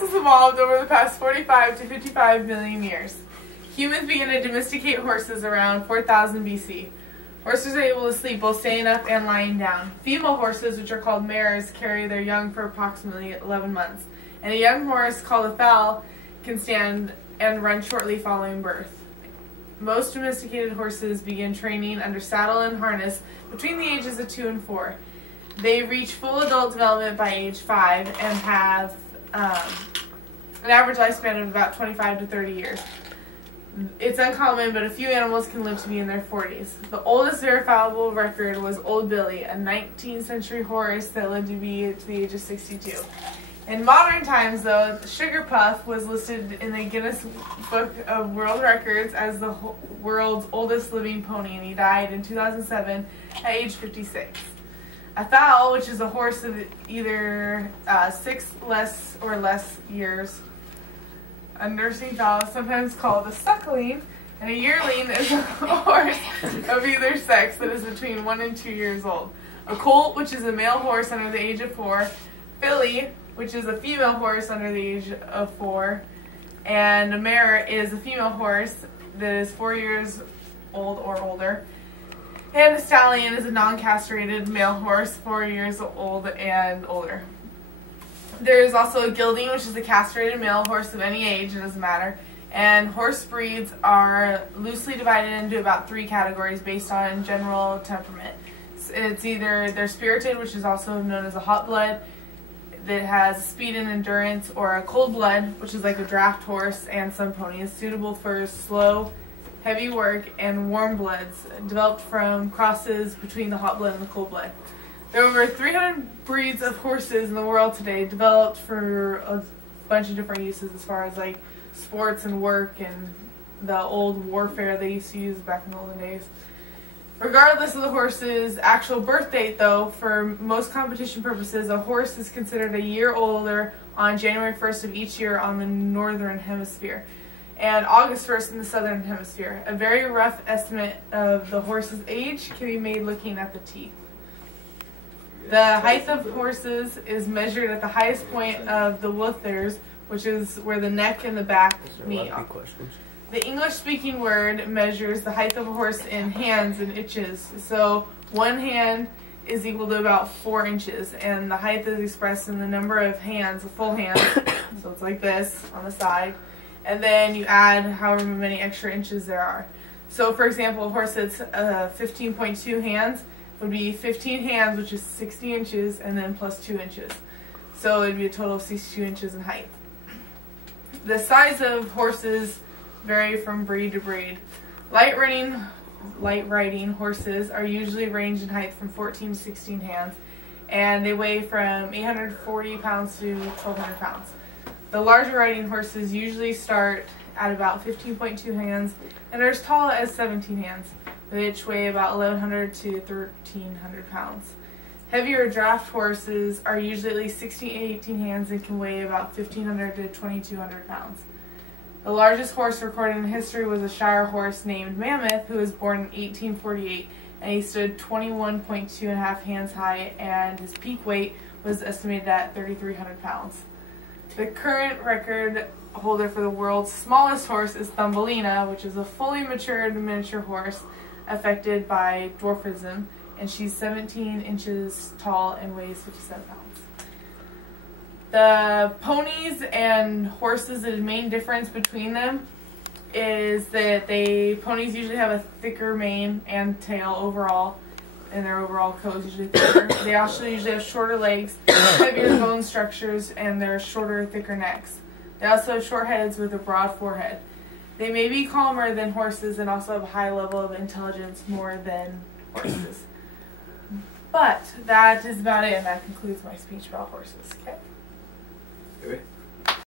has evolved over the past 45 to 55 million years. Humans began to domesticate horses around 4000 BC. Horses are able to sleep both standing up and lying down. Female horses, which are called mares, carry their young for approximately 11 months. And a young horse, called a foal, can stand and run shortly following birth. Most domesticated horses begin training under saddle and harness between the ages of 2 and 4. They reach full adult development by age 5 and have an average lifespan of about 25 to 30 years. It's uncommon, but a few animals can live to be in their 40s. The oldest verifiable record was Old Billy, a 19th century horse that lived to the age of 62. In modern times, though, Sugar Puff was listed in the Guinness Book of World Records as the world's oldest living pony, and he died in 2007 at age 56. A foal, which is a horse of either 6 or less years. A nursing foal is sometimes called a suckling, and a yearling is a horse of either sex that is between 1 and 2 years old. A colt, which is a male horse under the age of 4. Filly, which is a female horse under the age of 4. And a mare is a female horse that is 4 years old or older. And a stallion is a non-castrated male horse, 4 years old and older. There is also a gelding, which is a castrated male horse of any age, it doesn't matter. And horse breeds are loosely divided into about 3 categories based on general temperament. It's either they're spirited, which is also known as a hot blood, that has speed and endurance, or a cold blood, which is like a draft horse and some ponies, suitable for slow, heavy work, and warm bloods, developed from crosses between the hot blood and the cold blood. There are over 300 breeds of horses in the world today, developed for a bunch of different uses as far as like sports and work and the old warfare they used to use back in the olden days. Regardless of the horse's actual birth date, though, for most competition purposes, a horse is considered a year older on January 1st of each year on the northern hemisphere, and August 1st in the southern hemisphere. A very rough estimate of the horse's age can be made looking at the teeth. The height of horses is measured at the highest point of the withers, which is where the neck and the back meet. The English-speaking word measures the height of a horse in hands and inches. So 1 hand is equal to about 4 inches, and the height is expressed in the number of hands, a full hand. So it's like this on the side. And then you add however many extra inches there are. So for example, a horse that's 15.2 hands would be 15 hands, which is 60 inches, and then plus 2 inches. So it would be a total of 62 inches in height. The size of horses vary from breed to breed. Light riding horses are usually ranged in height from 14 to 16 hands, and they weigh from 840 pounds to 1,200 pounds. The larger riding horses usually start at about 15.2 hands and are as tall as 17 hands, which weigh about 1,100 to 1,300 pounds. Heavier draft horses are usually at least 16 to 18 hands and can weigh about 1,500 to 2,200 pounds. The largest horse recorded in history was a Shire horse named Mammoth, who was born in 1848, and he stood 21.2½ hands high, and his peak weight was estimated at 3,300 pounds. The current record holder for the world's smallest horse is Thumbelina, which is a fully matured miniature horse affected by dwarfism, and she's 17 inches tall and weighs 57 pounds. The ponies and horses, the main difference between them is that ponies usually have a thicker mane and tail overall, and their overall coat is usually thicker. They also usually have shorter legs, heavier bone structures, and they're shorter, thicker necks. They also have short heads with a broad forehead. They may be calmer than horses and also have a high level of intelligence more than horses. But that is about it, and that concludes my speech about horses. Okay.